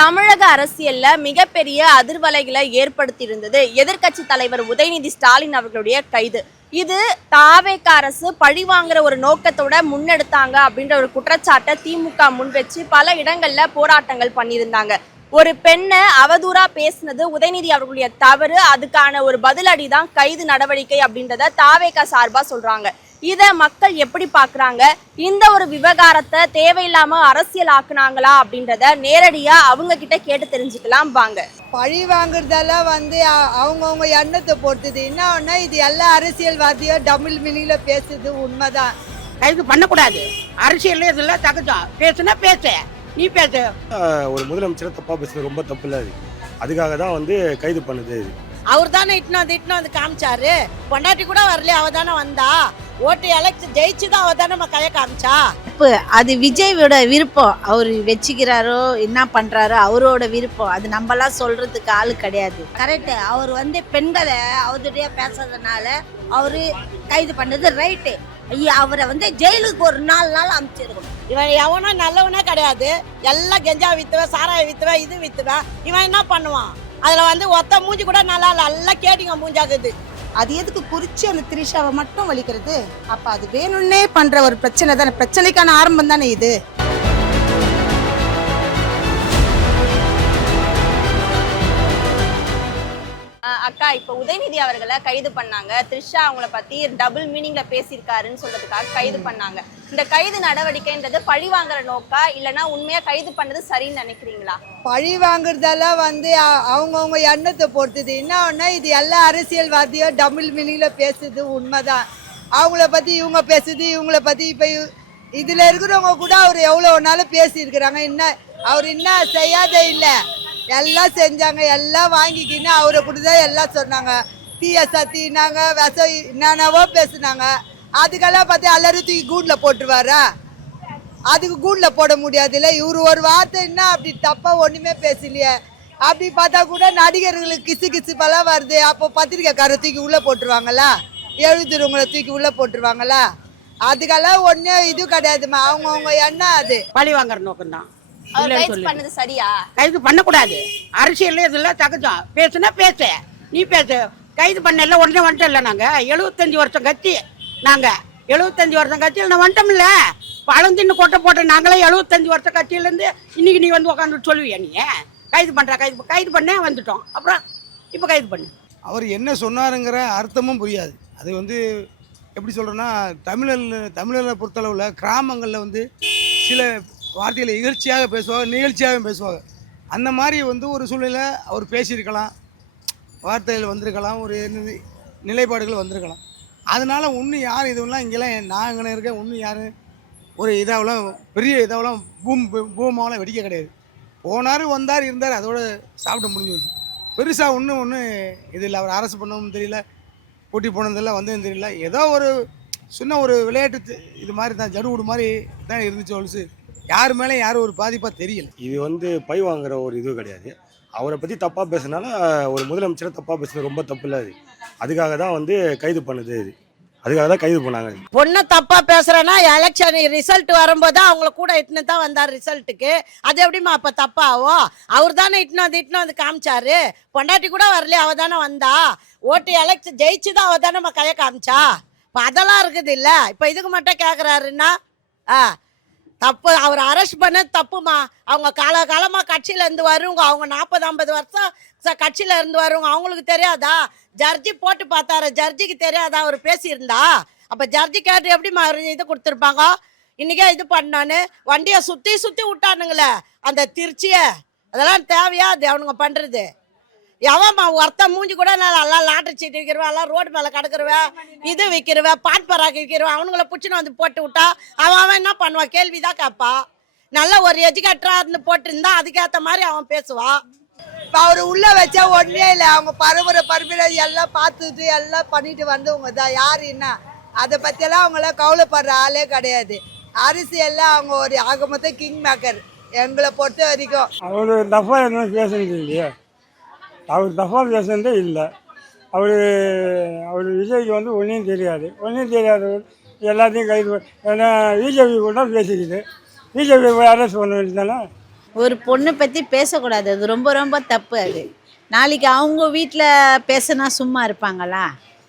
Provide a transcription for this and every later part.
தமிழக அரசியல்ல மிகப்பெரிய அதிர்வலைகளை ஏற்படுத்தி இருந்தது எதிர்க்கட்சி தலைவர் உதயநிதி ஸ்டாலின் அவர்களுடைய கைது. இது தாவேக அரசு பழிவாங்கிற ஒரு நோக்கத்தோட முன்னெடுத்தாங்க அப்படின்ற ஒரு குற்றச்சாட்டை திமுக முன்வச்சு பல இடங்கள்ல போராட்டங்கள் பண்ணியிருந்தாங்க. ஒரு பெண்ணை அவதூறா பேசினது உதயநிதி அவர்களுடைய தவறு, அதுக்கான ஒரு பதிலடி தான் கைது நடவடிக்கை அப்படின்றத தாவேக சார்பா சொல்றாங்க. இத மக்கள் எப்படி பாக்குறாங்க? இந்த ஒரு விவகாரத்தை தேவையில்லாம அரசியல் ஆக்குனாங்களா அப்படின்றத நேரடியா அவங்க கிட்ட கேட்டு தெரிஞ்சுக்கலாம் வாங்க. பழி வாங்குறதெல்லாம் அவங்கவுங்க எண்ணத்தை பொறுத்தது. என்ன இது எல்லா அரசியல்வாதியும் டபுள் மீனிங்ல பேசுது உண்மைதான். கைது பண்ணக்கூடாது. அரசியல் இதெல்லாம் தகுச்சோம். பேசுனா பேச நீ பேச. ஒரு முதலமைச்சரை தப்பா பேசுறது ரொம்ப தப்பு இல்லை. அதுக்காக தான் கைது பண்ணுது. அவர் தானே இட்டுன்னு வந்து காமிச்சாரு. பொண்டாட்டி கூட வரல, அவ தானே வந்தா. ஓட்டு எலெக்ஷன் ஜெயிச்சுதான் அவ தானே கைய காமிச்சா. அது விஜயோட விருப்பம். அவர் வச்சுக்கிறாரோ என்ன பண்றாரோ அவரோட விருப்பம். அது நம்மளாம் சொல்றதுக்கு ஆளு கிடையாது. கரெக்ட். அவர் பெண்களை அவருடைய பேசுறதுனால அவரு கைது பண்ணது ரைட்டு. அவரை ஜெயிலுக்கு ஒரு 4 நாள் அமைச்சிருக்கணும். இவன் எவனோ நல்லவனே கிடையாது. எல்லாம் கெஞ்சா வித்துவன், சாராய வித்துவன், இது வித்துவன். இவன் என்ன பண்ணுவான்? அதுல ஒத்த மூஞ்சி கூட நல்லா கேட்டிங்க மூஞ்சாக்குது. அது எதுக்கு குறிச்சு அந்த திரிஷாவை மட்டும் வலிக்கிறது? அப்ப அது வேணும்னே பண்ற ஒரு பிரச்சனை தானே. பிரச்சனைக்கான ஆரம்பம் தானே இது. அக்கா, இப்ப உதயநிதி அவர்களை கைது பண்ணாங்க. த்ரிஷா அவங்கள பத்தி டபுள் மீனிங்ல பேசியிருக்காருன்னு சொல்றதுக்காக கைது பண்ணாங்க. இந்த கைது நடவடிக்கைன்றது பழி வாங்குற நோக்கா, இல்லைன்னா உண்மையா கைது பண்ணது சரின்னு நினைக்கிறீங்களா? பழி வாங்குறதெல்லாம் அவங்கவுங்க எண்ணத்தை பொறுத்தது. என்ன இது எல்லா அரசியல்வாதியும் டபுள் மீனிங்ல பேசுது உண்மைதான். அவங்கள பத்தி இவங்க பேசுது, இவங்கள பத்தி இப்ப இதுல இருக்கிறவங்க கூட அவர் எவ்வளவு நாளும் பேசி இருக்கிறாங்க. அவர் என்ன செய்யாத இல்லை, எல்லாம் செஞ்சாங்க. எல்லாம் வாங்கிக்கின்னு அவரை கூடதான் எல்லாம் சொன்னாங்க. தீய சத்தினாங்க, விஷம் என்னென்னவோ பேசுனாங்க. அதுக்கெல்லாம் பார்த்து எல்லாரும் தூக்கி கூண்டில் போட்டுருவாரா? அதுக்கு கூண்டில் போட முடியாது இல்லை. இவர் ஒரு வார்த்தை என்ன அப்படி தப்பா ஒன்றுமே பேசலையே. அப்படி பார்த்தா கூட நடிகர்களுக்கு கிசு வருது. அப்போ பத்திரிக்கைக்காரரை தூக்கி உள்ளே போட்டுருவாங்களா? எழுதுறவங்களை தூக்கி உள்ளே போட்டுருவாங்களா? அதுக்கெல்லாம் ஒன்றும் இது கிடையாதுமா. அவங்கவுங்க என்ன அது பழி வாங்குற நோக்கம் தான். கைது பண்ணது சரியா? கைது பண்ணக்கூடாது. அரசியல் இதெல்லாம் தகுச்சோம். பேசுனா பேச நீ பேச. கைது பண்ணல உடனே வந்துட்டோம் இல்லை. நாங்க 75 வருஷம் கட்சி. நாங்க 75 வருஷம் கட்சியில் நான் வந்துட்டோம்ல. பழந்தின்னு கொட்டை போட்ட நாங்களே 75 வருஷம் கட்சியிலேருந்து இன்னைக்கு நீ உட்காந்து சொல்லுவியா? நீ கைது பண்ற கைது பண்ண வந்துட்டோம். அப்புறம் இப்போ கைது பண்ணு. அவர் என்ன சொன்னாருங்கிற அர்த்தமும் புரியாது. அது எப்படி சொல்கிறேன்னா, தமிழரை பொறுத்தளவில் கிராமங்களில் சில வார்த்தைகளை இகழ்ச்சியாக பேசுவாங்க, நிகழ்ச்சியாகவும் பேசுவாங்க. அந்த மாதிரி ஒரு சூழ்நிலை அவர் பேசியிருக்கலாம், வார்த்தைகள் வந்திருக்கலாம், ஒரு நிலைப்பாடுகள் வந்திருக்கலாம். அதனால் இன்னும் யார் இதுவெல்லாம் இங்கெல்லாம் நான் இங்கே இருக்கேன், இன்னும் யார் ஒரு இதாகலாம் பெரிய இதாகலாம் பூமாவெலாம் வெடிக்க கிடையாது. போனார், வந்தார், இருந்தார், அதோடு சாப்பிட்டு முடிஞ்சு வச்சு பெருசாக ஒன்று இது இல்லை. அவர் அரசு பண்ணவும் தெரியல, போட்டி போனதெல்லாம் வந்ததுன்னு தெரியல. ஏதோ ஒரு சின்ன ஒரு விளையாட்டு இது மாதிரி தான், ஜடுகுடு மாதிரி தான் இருந்துச்சு. ஒழுசு யார் மேலே யாரும் ஒரு பாதிப்பாக தெரியல. இது பை வாங்குற ஒரு இது கிடையாது. அவரை பற்றி தப்பாக பேசுனால ஒரு முதலமைச்சரை தப்பாக பேசுறது ரொம்ப தப்பு இல்லை. அதுக்காக தான் கைது பண்ணுது. அதுக்காக தான் கைது பண்ணாங்க. பொண்ணை தப்பா பேசுறேன்னா எலெக்ஷன் ரிசல்ட் வரும்போது அவங்கள கூட இட்டுன்னு தான் வந்தார் ரிசல்ட்டுக்கு. அது எப்படிமா அப்ப தப்பாகும்? அவர் தானே இட்டுன்னு வந்து காமிச்சாரு. பொண்டாட்டி கூட வரல, அவ தானே வந்தா. ஓட்டு எலெக்ஷன் ஜெயிச்சுதான் அவ தானே கைய காமிச்சா. இப்ப அதெல்லாம் இருக்குது இல்ல. இப்ப இதுக்கு மட்டும் கேக்குறாருன்னா தப்பு. அவர் அரெஸ்ட் பண்ண தப்புமா. அவங்க காலமா கட்சியில இருந்து வருவங்க. அவங்க 40-50 வருஷம் கட்சியில இருந்து வருவங்க. அவங்களுக்கு தெரியாதா? ஜட்ஜி போட்டு பார்த்தாரு, ஜட்ஜிக்கு தெரியாதா அவர் பேசியிருந்தா? அப்ப ஜட்ஜி கேட்டு எப்படிமா இது கொடுத்துருப்பாங்க? இன்னைக்கே இது பண்ணான்னு வண்டியை சுத்தி விட்டானுங்களே அந்த திருச்சிய. அதெல்லாம் தேவையா? அது அவனுங்க பண்றது. எவன்மா ஒருத்த மூஞ்சி கூட எல்லாம் லாட்டரி சீட்டு விற்கிறவன், எல்லாம் ரோடு மேலே கிடக்குறவன், இது விற்கிறவன், பாட் பராக்கி விற்கிறவன், அவனுங்களை பிடிச்சின்னு போட்டு விட்டா அவன் என்ன பண்ணுவான்? கேள்விதான் கேட்பா. நல்ல ஒரு எஜுகேட்டரா இருந்து போட்டுருந்தா அதுக்கேற்ற மாதிரி அவன் பேசுவான். இப்போ அவர் உள்ள வச்சா ஒன்றே இல்லை. அவங்க பரம்பரை எல்லாம் பார்த்துட்டு எல்லாம் பண்ணிட்டு வந்தவங்க தான். யாரு என்ன அதை பற்றியெல்லாம் அவங்களாம் கவலைப்படுற ஆளே கிடையாது. அரசியல்லாம் அவங்க ஒரு ஆக மொத்தம் கிங் மேக்கர் எங்களை பொறுத்த வரைக்கும். அவர் தப்பா என்ன பேசுறது இல்லையா? அவர் தப்பா பேசுறதே இல்லை. அவர் விஜய்க்கு ஒன்றும் தெரியாது. ஒன்றும் தெரியாதவர் எல்லாத்தையும் கைது. ஏன்னா பிஜேபி கூட பேசிக்கிது. பிஜேபி அரெஸ்ட் பண்ண வேண்டியதானே. ஒரு பொண்ணை பற்றி பேசக்கூடாது, அது ரொம்ப ரொம்ப தப்பு. அது நாளைக்கு அவங்க வீட்டில் பேசுனா சும்மா இருப்பாங்களா?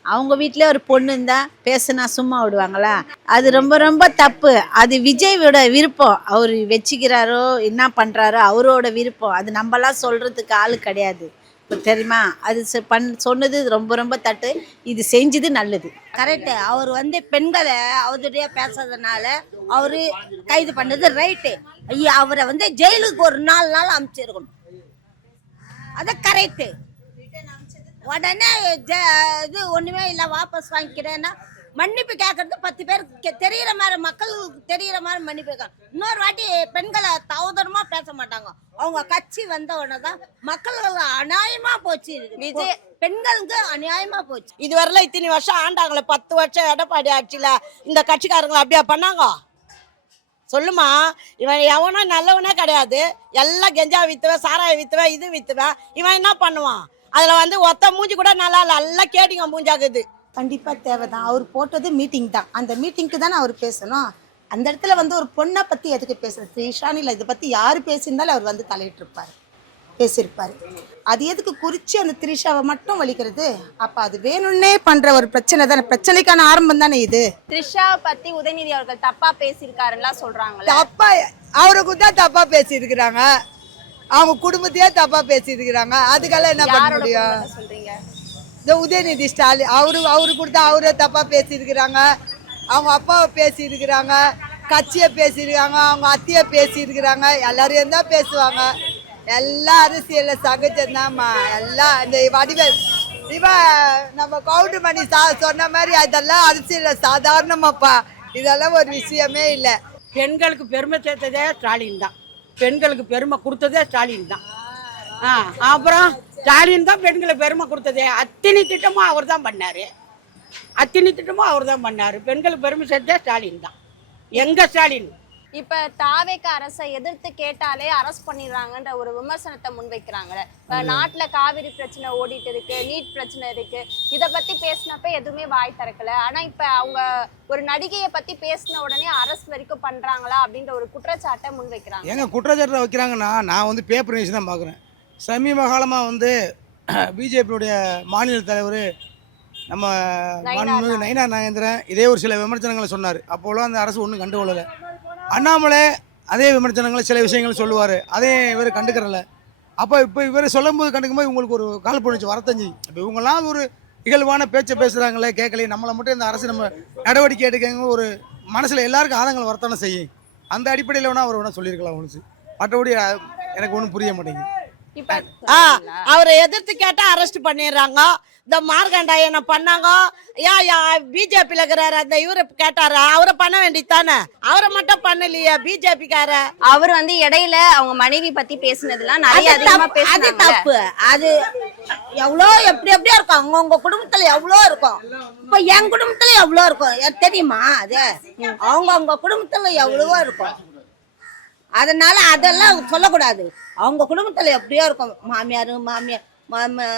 அவங்க வீட்டிலே ஒரு பொண்ணு இருந்தால் பேசுனா சும்மா விடுவாங்களா? அது ரொம்ப ரொம்ப தப்பு. அது விஜயோட விருப்பம், அவர் வச்சுக்கிறாரோ என்ன பண்ணுறாரோ அவரோட விருப்பம். அது நம்மலாம் சொல்கிறதுக்கு ஆள் கிடையாது, தெரியுமா? அது சொன்னது ரொம்ப ரொம்ப தட்டு, இது செஞ்சது நல்லது. கரெக்டு. அவர் வந்து பெண்களை அவதூறியா பேசுறதுனால அவர் கைது பண்ணது ரைட்டு. அவரை வந்து ஜெயிலுக்கு ஒரு 4 நாள் அனுப்பிச்சிருக்கணும், அது கரெக்டு. உடனே இது ஒன்றுமே இல்லை வாபஸ் வாங்கிக்கிறேன்னா மன்னிப்பு கேட்கறது 10 பேர் தெரிகிற மாதிரி, மக்களுக்கு தெரிகிற மாதிரி மன்னிப்பு கேட்கணும். இன்னொரு வாட்டி பெண்களை தவதரமாக பேச மாட்டாங்க. அவங்க கட்சி வந்த உடனே தான் மக்களுக்கு அநியாயமாக போச்சு. விஜய் பெண்களுக்கு அநியாயமாக போச்சு. இதுவரையில இத்தனை வருஷம் ஆண்டாங்களே, 10 வருஷம் எடப்பாடி ஆட்சியில் இந்த கட்சிக்காரங்களை அப்படியா பண்ணாங்க? சொல்லுமா, இவன் எவனா நல்லவனே கிடையாது. எல்லாம் கெஞ்சா வித்துவேன், சாராய வித்துவேன், இது வித்துவேன். இவன் என்ன பண்ணுவான்? அதில் வந்து ஒத்த மூஞ்சி கூட நல்லா இல்லை, எல்லாம் கேட்டிங்க மூஞ்சாகுது. கண்டிப்பாக தேவைதான். அவர் போட்டது மீட்டிங் தான், அந்த மீட்டிங்க்கு தானே அவர் பேசணும். அந்த இடத்துல வந்து ஒரு பொண்ணை பற்றி எதுக்கு பேசுறது? த்ரிஷானில் இதை பற்றி யார் பேசியிருந்தாலும் அவர் வந்து தலையிட்டிருப்பார், பேசியிருப்பார். அது எதுக்கு குறித்து அந்த த்ரிஷாவை மட்டும் வலிக்கிறது? அப்போ அது வேணும்னே பண்ணுற ஒரு பிரச்சனை தானே, பிரச்சனைக்கான ஆரம்பம் தானே இது. த்ரிஷாவை பத்தி உதயநிதி அவர்கள் தப்பா பேசியிருக்காருலாம் சொல்றாங்களே. தப்பா அவருக்கு தான் தப்பா பேசியிருக்கிறாங்க, அவங்க குடும்பத்தையே தப்பா பேசியிருக்கிறாங்க. அதுக்கெல்லாம் என்ன பண்ண யாரோட முடியும்? குடும்பத்தை சொல்றீங்க? இந்த உதயநிதி ஸ்டாலின் அவரு கொடுத்தா அவரை தப்பா பேசியிருக்கிறாங்க, அவங்க அப்பாவை பேசியிருக்கிறாங்க, கட்சியை பேசியிருக்காங்க, அவங்க அத்தையை பேசியிருக்கிறாங்க. எல்லாரையும் தான் பேசுவாங்க. எல்லா அரசியலில் சகஜம்தாம்மா. எல்லாம் இந்த வடிவேல் நம்ம கவுண்டமணி சொன்ன மாதிரி அதெல்லாம் அரசியலில் சாதாரணமாப்பா, இதெல்லாம் ஒரு விஷயமே இல்லை. பெண்களுக்கு பெருமை சேர்த்ததே ஸ்டாலின் தான், பெண்களுக்கு பெருமை கொடுத்ததே ஸ்டாலின் தான். அப்புறம் ஸ்டாலின் தான் பெண்களுக்கு பெருமை கொடுத்ததே. அத்தனை திட்டமும் அவர் தான் பண்ணார், பெண்களுக்கு பெருமை சேர்த்ததே ஸ்டாலின் தான். எங்க ஸ்டாலின் இப்ப தாவேக அரசை எதிர்த்து கேட்டாலே அரெஸ்ட் பண்ணிடுறாங்கன்ற ஒரு விமர்சனத்தை முன்வைக்கிறாங்களே. நாட்டுல காவிரி பிரச்சனை ஓடிட்டு இருக்கு, நீட் பிரச்சனை இருக்கு, இத பத்தி பேசினப்ப எதுவுமே வாய் திறக்கல. ஆனா இப்ப அவங்க ஒரு நடிகையை பத்தி பேசின உடனே அரெஸ்ட் வரைக்கும் பண்றாங்களா அப்படின்ற ஒரு குற்றச்சாட்டை முன்வைக்கிறாங்க. ஏங்க குற்றச்சாட்டு வைக்கிறாங்கன்னா, நான் வந்து பேப்பர் நியூஸ் தான் பார்க்குறேன். சமீப காலமாக வந்து பிஜேபியுடைய மாநில தலைவர் நம்ம நயினா நாகேந்திரன் இதே ஒரு சில விமர்சனங்களை சொன்னார். அப்போலாம் அந்த அரசு ஒன்றும் கண்டுகொள்ளலை. அண்ணாமலை அதே விமர்சனங்களை சில விஷயங்கள் சொல்லுவார், அதே இவர் கண்டுக்கிறல. அப்போ இப்போ இவர் சொல்லும்போது கண்டுக்கும்போது இவங்களுக்கு ஒரு கால் பண்ணிச்சு வரத்தஞ்சி. இப்போ இவங்கெல்லாம் ஒரு இகழ்வான பேச்சை பேசுகிறாங்களே, கேட்கலையே, நம்மளை மட்டும் இந்த அரசு நம்ம நடவடிக்கை எடுக்க ஒரு மனசில் எல்லாருக்கும் ஆதங்கள் வரத்தானே செய்யும். அந்த அடிப்படையில் வேணால் அவர் வேணால் சொல்லியிருக்கலாம் ஒன்று. மற்றபடி எனக்கு ஒன்றும் புரிய மாட்டேங்குது. அவரை எதிர்த்து கேட்டா அரெஸ்ட் பண்ணிடுறாங்க. இந்த மார்கண்டாயனை பண்ணாங்க. பிஜேபியில் இருக்கிறாரு அந்த இவரை கேட்டாரு, அவரை பண்ண வேண்டியதானே, அவரை மட்டும் பண்ணலையே பிஜேபிக்கார. அவர் வந்து இடையில அவங்க மனைவி பத்தி பேசினதுலாம் நிறைய அதிகமா அது தப்பு. அது எவ்வளோ எப்படியா இருக்கும், அவங்கவுங்க குடும்பத்துல எவ்வளோ இருக்கும். இப்போ என் குடும்பத்துல எவ்வளோ இருக்கும் தெரியுமா? அது அவங்கவுங்க குடும்பத்துல எவ்வளவோ இருக்கும். அதனால அதெல்லாம் சொல்லக்கூடாது. அவங்க குடும்பத்துல எப்படியோ இருக்கும், மாமியார்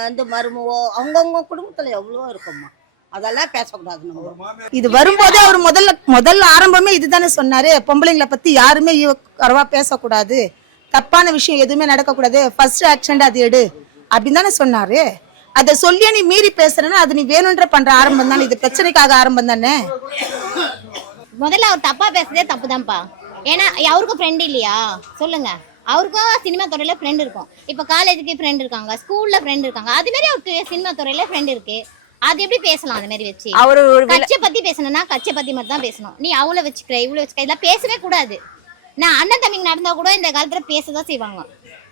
வந்து மருமவோ அவங்கவுங்க குடும்பத்துல எவ்வளவோ இருக்கும்மா. அதெல்லாம் பேசக்கூடாது. நம்ம இது வரும்போதே அவர் முதல்ல ஆரம்பமே இதுதானே சொன்னாரு, பொம்பளைங்களை பத்தி யாருமே குறைவா பேசக்கூடாது, தப்பான விஷயம் எதுவுமே நடக்கக்கூடாது, ஃபர்ஸ்ட் ஆக்ஷன் அது எடு அப்படின்னு தானே சொன்னாரு. அதை சொல்லியே நீ மீறி பேசுறேன்னா அது நீ வேணுன்ற பண்ற ஆரம்பம் தானே, இது பிரச்சனைக்காக ஆரம்பம் தானே. முதல்ல அவர் தப்பா பேசுறதே தப்பு தான்ப்பா. ஏன்னா அவருக்கு ஃப்ரெண்ட் இல்லையா சொல்லுங்க? அவருக்கும் சினிமா துறையில ஃப்ரெண்ட் இருக்கும். இப்போ காலேஜுக்கு ஃப்ரெண்ட் இருக்காங்க, ஸ்கூல்ல ஃப்ரெண்ட் இருக்காங்க, அது மாதிரி அவருக்கு சினிமா துறையில ஃப்ரெண்ட் இருக்கு. அது எப்படி பேசலாம்? அந்த மாதிரி வச்சு அவரு கட்சியை பத்தி பேசணும்னா கட்சியை பத்தி மட்டும் தான் பேசணும். நீ அவ்வளோ வச்சுக்கிற இவ்வளோ வச்சுக்க இதெல்லாம் பேசவே கூடாது. நான் அண்ணன் தம்பிங்க நடந்தா கூட இந்த காலத்துல பேசதான் செய்வாங்க.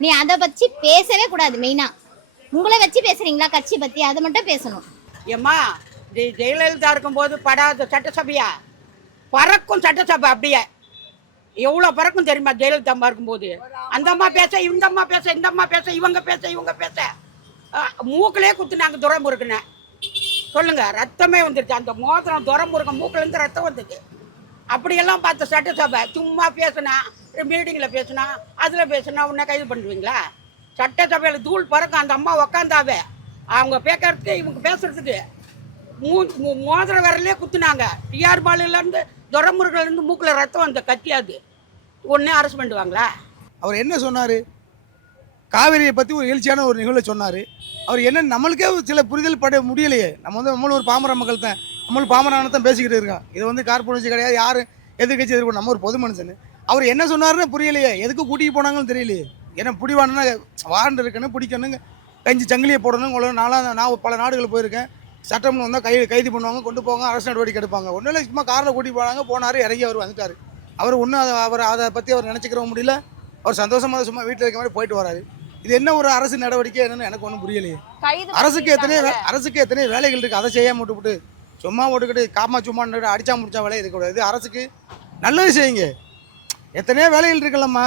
நீ அதை பத்தி பேசவே கூடாது. மெயினா உங்களை வச்சு பேசுறீங்களா கட்சி பத்தி, அதை மட்டும் பேசணும். ஏம்மா ஜெயலலிதா இருக்கும்போது படாத சட்டசபையா பறக்கும் சட்டசபை, அப்படியே எவ்வளோ பறக்கும் தெரியுமா? ஜெயலலிதா அம்மா இருக்கும்போது அந்த அம்மா பேச, இந்த அம்மா பேச, இந்த அம்மா பேச, இவங்க பேச மூக்கிலே குத்துனாங்க. துரைமுருகனை சொல்லுங்க, ரத்தமே வந்துருச்சு. அந்த மோதிரம் துரைமுருகன் மூக்கிலேருந்து ரத்தம் வந்துச்சு. அப்படியெல்லாம் பார்த்த சட்டசபை. சும்மா பேசுனா, மீட்டிங்கில் பேசுனா, அதில் பேசுனா உன்னை கைது பண்ணுவீங்களா? சட்டசபையில் தூள் பறக்கும். அந்த அம்மா உக்காந்தாவே அவங்க பேக்கிறதுக்கு இவங்க பேசுறதுக்கு மோதிர விரலே குத்துனாங்க. டிஆர் பாலிலேருந்து துரைமுருகன்லேருந்து மூக்கில் ரத்தம் அந்த கத்தியாது. உடனே அரெஸ்ட் பண்ணுவாங்களா? அவர் என்ன சொன்னார்? காவிரியை பற்றி ஒரு எழுச்சியான ஒரு நிகழ்வை சொன்னார். அவர் என்ன நம்மளுக்கே சில புரிதல் பட முடியலையே. நம்மளும் ஒரு பாமர மக்கள் தான், நம்மளும் பாமரான தான் பேசிக்கிட்டு இருக்கோம். இது வந்து கார்பரேஷன் கிடையாது, யாரும் எதிர்கட்சி எதிர்ப்பு, நம்ம ஒரு பொது மனுஷன். அவர் என்ன சொன்னாருன்னு புரியலையே, எதுக்கு கூட்டிகிட்டு போனாங்கன்னு தெரியலையே. ஏன்னா பிடிவானுன்னா வாரண்டு இருக்கணும், பிடிக்கணுங்க, கஞ்சி சங்கிலியை போடணும். நான் பல நாடுகள் போயிருக்கேன். சட்டம் வந்தால் கைது பண்ணுவாங்க, கொண்டு போவாங்க, அரசு நடவடிக்கை எடுப்பாங்க. ஒன்றும் இல்லை, சும்மா காரில் கூட்டிட்டு போனார், இறங்கி அவர் வந்துட்டார். அவர் ஒன்றும் அதை பற்றி அவர் நினச்சிக்கிறவும் முடியல. அவர் சந்தோஷமாக சும்மா வீட்டில் இருக்க மாதிரி போயிட்டு வராரு. இது என்ன ஒரு அரசு நடவடிக்கை என்னன்னு எனக்கு ஒன்றும் புரியலையே. அரசுக்கு எத்தனை வேலைகள் இருக்குது, அதை செய்யாம விட்டுவிட்டு சும்மா ஓட்டுக்கிட்டு காமா சும்மான்னு அடிச்சா முடிச்சா வேலையை இருக்கக்கூடாது. அரசுக்கு நல்லது செய்யுங்க. எத்தனையோ வேலைகள் இருக்குல்லம்மா.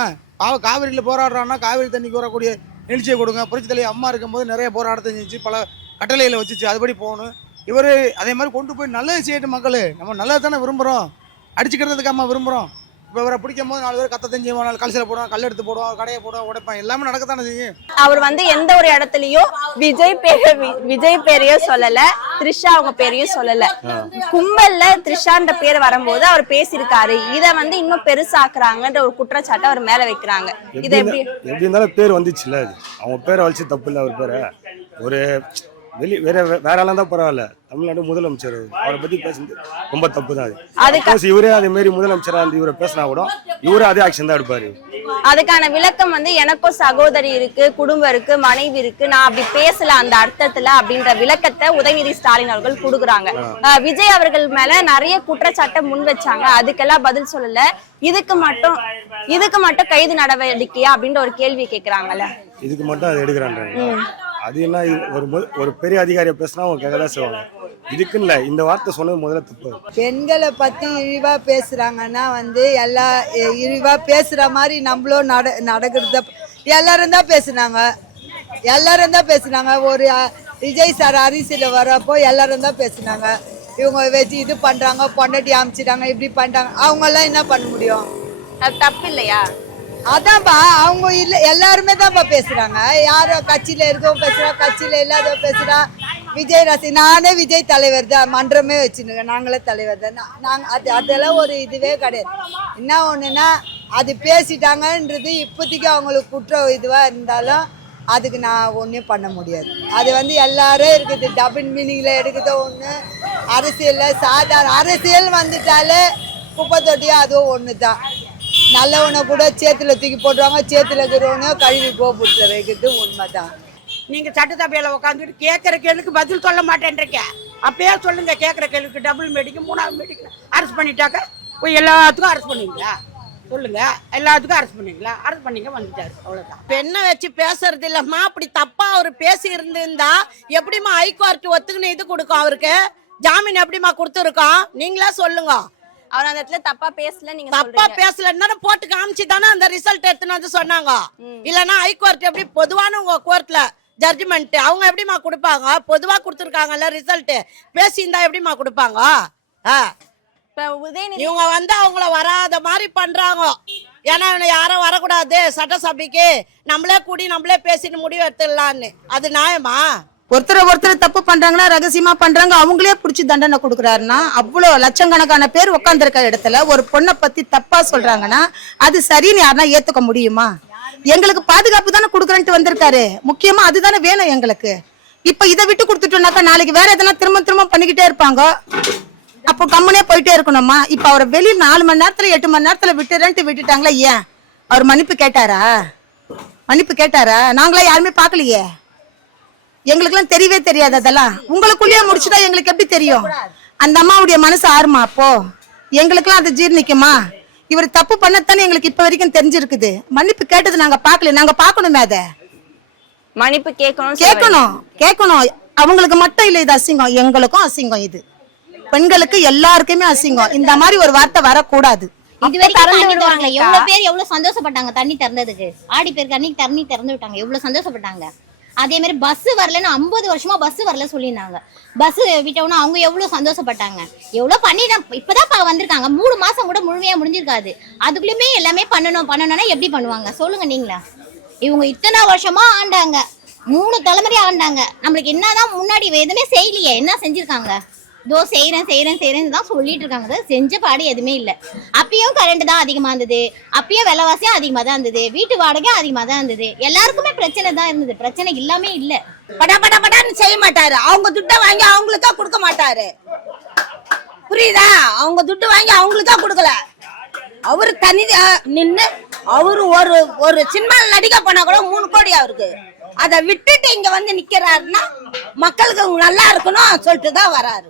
காவிரியில் போராடுறான்னா காவிரி தண்ணிக்கு வரக்கூடிய எழுச்சியை கொடுங்க. புரட்சி தலைவர் அம்மா இருக்கும்போது நிறைய போராட்டத்தை செஞ்சு பல கட்டளைகளை வச்சுச்சு, அதுபடி போகணும். இவர் அதே மாதிரி கொண்டு போய் நல்லது செய்யட்டும். மக்கள் நம்ம நல்லது தானே விரும்புகிறோம், அடிச்சுக்கிறதுக்கு அம்மா விரும்புகிறோம். இப்போ இவரை பிடிக்கும் போது 4 பேர் கத்தத்தையும் செய்வாங்க, கல்சியில் போடுவோம், கல் எடுத்து போடுவோம், கடையை போடுவோம், உடைப்பான், எல்லாமே நடக்கத்தானே செய்யும். அவர் வந்து எந்த ஒரு இடத்துலயும் விஜய் பேரையோ சொல்லல, த்ரிஷா அவங்க பேரையும் சொல்லல. கும்பல்ல த்ரிஷான்ற பேர் வரும்போது அவர் பேசியிருக்காரு. இதை வந்து இன்னும் பெருசாக்குறாங்கன்ற ஒரு குற்றச்சாட்டை அவர் மேல வைக்கிறாங்க. இது எப்படி இருந்தாலும் பேர் வந்துச்சுல்ல, அது அவங்க பேரை வச்சு தப்பு இல்லை. அவர் பேரை ஒரு வேற ஆளா தான் பரவாயில்ல, தமிழ்நாடு முதலமைச்சர் அவரை பத்தி பேசுறது ரொம்ப தப்பு தான். அது இவரே அதே மாதிரி முதலமைச்சரா இருந்து இவரை பேசினா கூட இவரே அதே ஆக்ஷன் தான் எடுப்பாரு. அதுக்கான விளக்கம் வந்து எனக்கும் சகோதரி இருக்கு, குடும்பம் இருக்கு, மனைவி இருக்கு, நான் அப்படி பேசல அந்த அர்த்தத்துல அப்படின்ற விளக்கத்தை உதயநிதி ஸ்டாலின் அவர்கள் கொடுக்குறாங்க. விஜய் அவர்கள் மேல நிறைய குற்றச்சாட்டை முன் வச்சாங்க, அதுக்கெல்லாம் பதில் சொல்லல. இதுக்கு மட்டும் கைது நடவடிக்கையா அப்படின்ற ஒரு கேள்வி கேட்கிறாங்கல்ல, இதுக்கு மட்டும் அதை எடுக்கிறாங்க. அது என்ன, ஒரு பெரிய அதிகாரியை பேசினா அவங்க கேட்க தான் செய்வாங்க. இதுக்குன்னு இல்லை, இந்த வார்த்தை சொன்னது முதல்ல தப்பு. பெண்களை பற்றி இழிவாக பேசுகிறாங்கன்னா வந்து இழிவாக பேசுகிற மாதிரி நம்மளும் நடக்கிறத எல்லாரும் தான் பேசுனாங்க. ஒரு விஜய் சார் அரசியல் வரப்போ எல்லாரும் தான் பேசுனாங்க. இவங்க வச்சு இது பண்ணுறாங்க, பொண்டாட்டி அமைச்சிட்டாங்க, இப்படி பண்ணிட்டாங்க. அவங்கெல்லாம் என்ன பண்ண முடியும்? அது தப்பு இல்லையா? அதான்ப்பா, அவங்க இல்லை எல்லாருமே தான்ப்பா பேசுகிறாங்க. யாரோ கட்சியில் இருக்கவும் பேசுகிறா, கட்சியில் இல்லாத பேசுகிறா. விஜய் நானே விஜய் தலைவர் தான், மன்றமே வச்சுருங்க, நாங்களே தலைவர் தான். அதெல்லாம் ஒரு இதுவே கிடையாது. என்ன ஒன்றுன்னா அது பேசிட்டாங்கன்றது இப்போதைக்கு அவங்களுக்கு குற்றம் இதுவாக இருந்தாலும் அதுக்கு நான் ஒன்றும் பண்ண முடியாது. அது வந்து எல்லாரும் இருக்குது, டபுள் மீனிங்கில் எடுக்குதோ ஒன்று. அரசியலில் சாதாரண அரசியல் வந்துட்டாலே குப்பை தொட்டியோ அதுவும் ஒன்று தான். நல்லவனை கூட சேத்துல தூக்கி போட்டுருவாங்க, சேத்துல இருக்கிறவனோ கழுவி போட்டுல வைக்கிறது உண்மைதான். நீங்க சட்டசபையில உட்காந்துட்டு கேட்கிற கேள்விக்கு பதில் சொல்ல மாட்டேன்றீங்க. அப்பயே சொல்லுங்க, கேட்கிற கேள்விக்கு டபுள் மீட்டிங் 3வது மீட்டிங் அரெஸ்ட் பண்ணிட்டாக்க போய் எல்லாத்துக்கும் அரெஸ்ட் பண்ணுவீங்களா? சொல்லுங்க, எல்லாத்துக்கும் அரெஸ்ட் பண்ணுவீங்களா? அரெஸ்ட் பண்ணிங்க, வந்துட்டாரு, அவ்வளவுதான். பெண்ணை வச்சு பேசுறது இல்லம்மா. அப்படி தப்பா அவர் பேசி இருந்திருந்தா எப்படிமா ஹைகோர்ட் ஒத்துக்குன்னு இது கொடுக்கும்? அவருக்கு ஜாமீன் எப்படிமா கொடுத்துருக்கோம்? நீங்களா சொல்லுங்க. அவர் அந்த இடத்துல தப்பா பேசல, நீங்க தப்பா பேசலன்னா போட்டு காமிச்சு தானே அந்த ரிசல்ட் எடுத்துன்னு வந்து சொன்னாங்க. இல்லன்னா ஹைகோர்ட் எப்படி பொதுவான உங்க கோர்ட்ல ஜட்ஜ்மெண்ட் அவங்க எப்படிமா கொடுப்பாங்க? பொதுவா கொடுத்துருக்காங்கல்ல ரிசல்ட், பேசியிருந்தா எப்படிமா கொடுப்பாங்க? இவங்க வந்து அவங்கள வராத மாதிரி பண்றாங்க. ஏன்னா இவனை யாரும் வரக்கூடாது சட்டசபைக்கு, நம்மளே கூடி நம்மளே பேசிட்டு முடிவு எடுத்துடலான்னு. அது நியாயமா? ஒருத்தர் தப்பு பண்றாங்கன்னா ரகசியமா பண்றாங்க, அவங்களே பிடிச்சி தண்டனை கொடுக்குறாருன்னா அவ்வளோ லட்சக்கணக்கான பேர் உட்காந்துருக்க இடத்துல ஒரு பொண்ணை பத்தி தப்பா சொல்றாங்கன்னா அது சரின்னு யாருன்னா ஏத்துக்க முடியுமா? எங்களுக்கு பாதுகாப்பு தானே கொடுக்குறேன்ட்டு வந்திருக்காரு, முக்கியமா அதுதானே வேணும் எங்களுக்கு. இப்ப இதை விட்டு கொடுத்துட்டோம்னாக்கா நாளைக்கு வேற எதனா திரும்ப பண்ணிக்கிட்டே இருப்பாங்க. அப்போ கம்முனே போயிட்டே இருக்கணுமா? இப்ப அவரை வெளியில் 4 மணி நேரத்துல 8 மணி நேரத்துல விட்டுட்டாங்களா? ஏன் அவர் மன்னிப்பு கேட்டாரா? நாங்களா யாருமே பாக்கலையே, எங்களுக்குலாம் தெரியவே தெரியாது. அதெல்லாம் உங்களுக்குள்ளேயே முடிச்சுட்டா எங்களுக்கு எப்படி தெரியும்? அந்த அம்மாவுடைய மனசு ஆறுமா? அப்போ எங்களுக்குலாம் அது ஜீர்ணிக்குமா? இவர் தப்பு பண்ணத்தானே எங்களுக்கு இப்ப வரைக்கும் தெரிஞ்சிருக்குது. மன்னிப்பு கேட்டது நாங்க பாக்கல, நாங்க பாக்கணுமே. அதை மன்னிப்பு கேட்கணும். அவங்களுக்கு மட்டும் இல்ல இது அசிங்கம், எங்களுக்கும் அசிங்கம். இது பெண்களுக்கு எல்லாருக்குமே அசிங்கம். இந்த மாதிரி ஒரு வார்த்தை வரக்கூடாது. எவ்வளவு பேர் எவ்வளவு சந்தோஷப்பட்டாங்க தண்ணி திறந்ததுக்கு. ஆடி பேருக்கு அன்னைக்கு தண்ணி திறந்து விட்டாங்க, எவ்வளவு சந்தோஷப்பட்டாங்க. அதே மாதிரி பஸ் வரலன்னு 50 வருஷமா பஸ் வரல சொல்லியிருந்தாங்க. பஸ் விட்டோம்னா அவங்க எவ்வளவு சந்தோஷப்பட்டாங்க. எவ்வளவு பண்ணிதான் இப்பதான் வந்திருக்காங்க. 3 மாசம் கூட முழுமையா முடிஞ்சிருக்காது. அதுக்குள்ளயுமே எல்லாமே பண்ணணும்னா எப்படி பண்ணுவாங்க சொல்லுங்க நீங்களா? இவங்க இத்தனை வருஷமா ஆண்டாங்க, 3 தலைமுறை ஆண்டாங்க. நம்மளுக்கு என்னதான் முன்னாடி எதுவுமே செய்யலையே, என்ன செஞ்சிருக்காங்க? இதோ செய்யறேன் தான் சொல்லிட்டு இருக்காங்க, செஞ்ச பாடு எதுவுமே இல்லை. அப்பயும் கரண்ட் தான் அதிகமா இருந்தது, அப்பயும் விலைவாசியும் அதிகமா தான் இருந்தது, வீட்டு வாடகையும் அதிகமா தான் இருந்தது. எல்லாருக்குமே பிரச்சனை தான் இருந்தது, பிரச்சனை இல்லாமே இல்லை. படான்னு செய்ய மாட்டாரு. அவங்க துட்டை வாங்கி அவங்களுக்கா கொடுக்க மாட்டாரு. புரியுதா? அவங்க துட்டு வாங்கி அவங்களுக்கா கொடுக்கல. அவரு தனி நின்று அவரு ஒரு சினிமாவில் நடிக்க போனா கூட 3 கோடி அவருக்கு. அதை விட்டுட்டு இங்க வந்து நிக்கிறாருன்னா மக்களுக்கு நல்லா இருக்கணும் சொல்லிட்டு தான் வராரு.